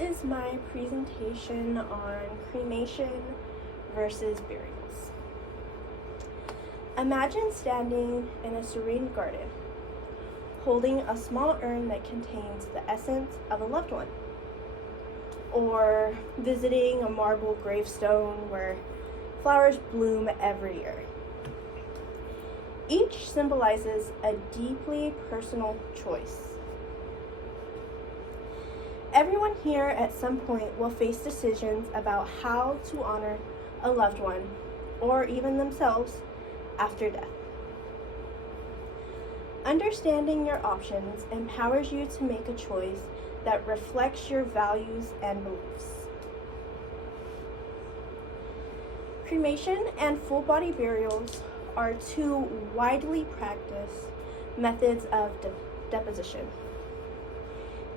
is my presentation on cremation versus burials. Imagine standing in a serene garden, holding a small urn that contains the essence of a loved one, or visiting a marble gravestone where flowers bloom every year. Each symbolizes a deeply personal choice. Everyone here at some point will face decisions about how to honor a loved one, or even themselves, after death. Understanding your options empowers you to make a choice that reflects your values and beliefs. Cremation and full body burials are two widely practiced methods of deposition,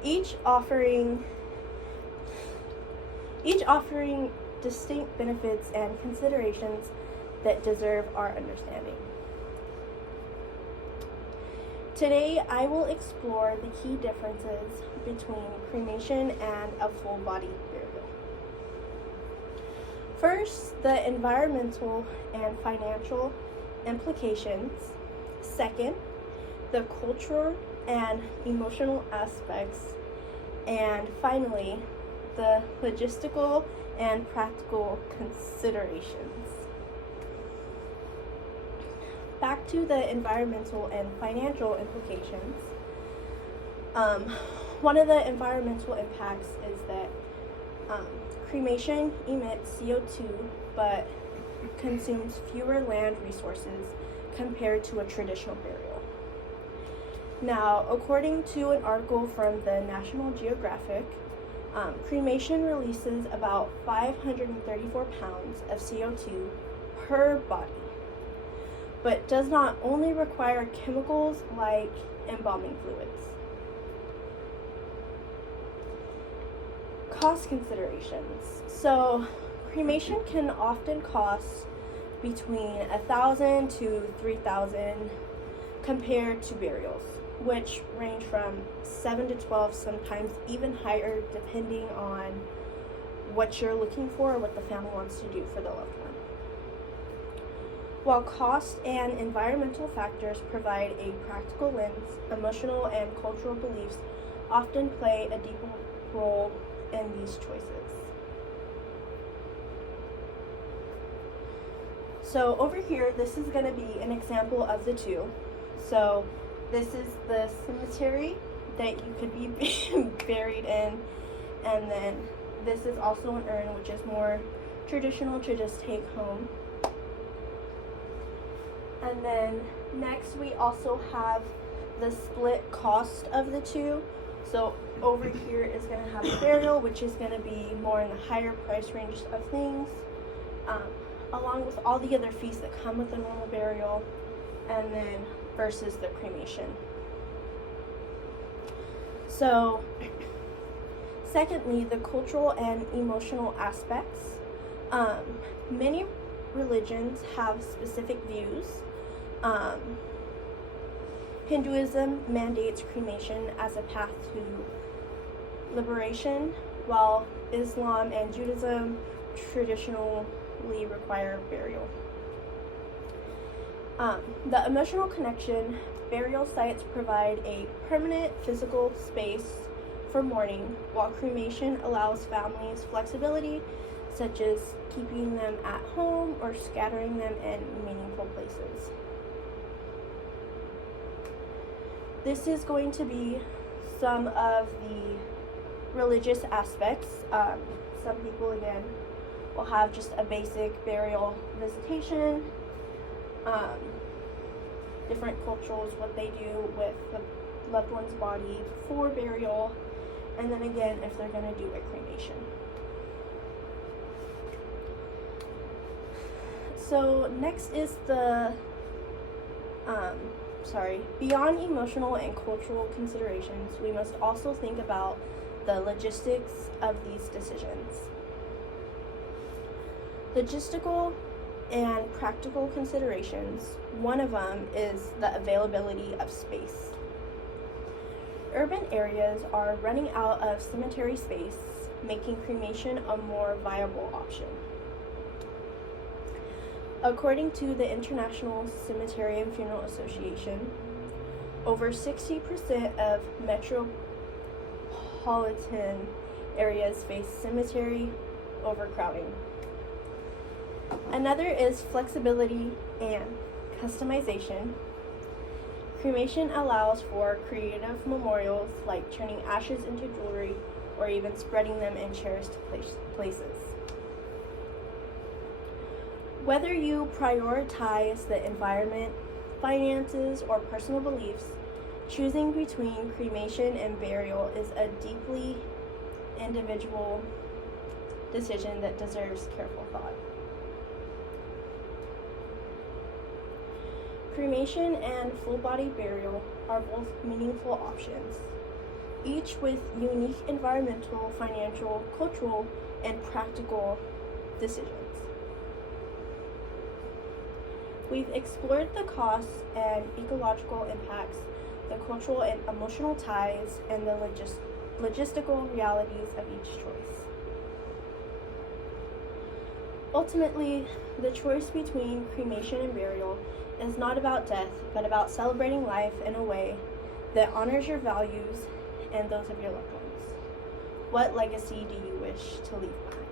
each offering distinct benefits and considerations that deserve our understanding. Today, I will explore the key differences between cremation and a full body burial. First, the environmental and financial implications. Second, the cultural and emotional aspects. And finally, the logistical and practical considerations. Back to the environmental and financial implications. One of the environmental impacts is that cremation emits CO2 but consumes fewer land resources compared to a traditional burial. Now, according to an article from the National Geographic, cremation releases about 534 pounds of CO2 per body, but does not only require chemicals like embalming fluids. Cost considerations. So, cremation can often cost between $1,000 to $3,000 compared to burials, which range from 7 to 12, sometimes even higher, depending on what you're looking for or what the family wants to do for the loved one. While cost and environmental factors provide a practical lens, emotional and cultural beliefs often play a deeper role in these choices. So over here, this is going to be an example of the two. So this is the cemetery that you could be buried in, and then this is also an urn, which is more traditional to just take home. And then next we also have the split cost of the two. So over here is going to have the burial, which is going to be more in the higher price range of things, along with all the other fees that come with a normal burial, and then versus the cremation. So secondly, the cultural and emotional aspects. Many religions have specific views. Hinduism mandates cremation as a path to liberation, while Islam and Judaism traditionally require burial. The emotional connection. Burial sites provide a permanent physical space for mourning, while cremation allows families flexibility, such as keeping them at home or scattering them in meaningful places. This is going to be some of the religious aspects. Some people, again, will have just a basic burial visitation. Different cultures, what they do with the loved one's body for burial, and then again, if they're going to do a cremation. So next is the beyond emotional and cultural considerations, we must also think about the logistics of these decisions. Logistical and practical considerations, one of them is the availability of space. Urban areas are running out of cemetery space, making cremation a more viable option. According to the International Cemetery and Funeral Association, over 60% of metropolitan areas face cemetery overcrowding. Another is flexibility and customization. Cremation allows for creative memorials like turning ashes into jewelry or even spreading them in cherished places. Whether you prioritize the environment, finances, or personal beliefs, choosing between cremation and burial is a deeply individual decision that deserves careful thought. Cremation and full body burial are both meaningful options, each with unique environmental, financial, cultural, and practical decisions. We've explored the costs and ecological impacts, the cultural and emotional ties, and the logistical realities of each choice. Ultimately, the choice between cremation and burial is not about death, but about celebrating life in a way that honors your values and those of your loved ones. What legacy do you wish to leave behind?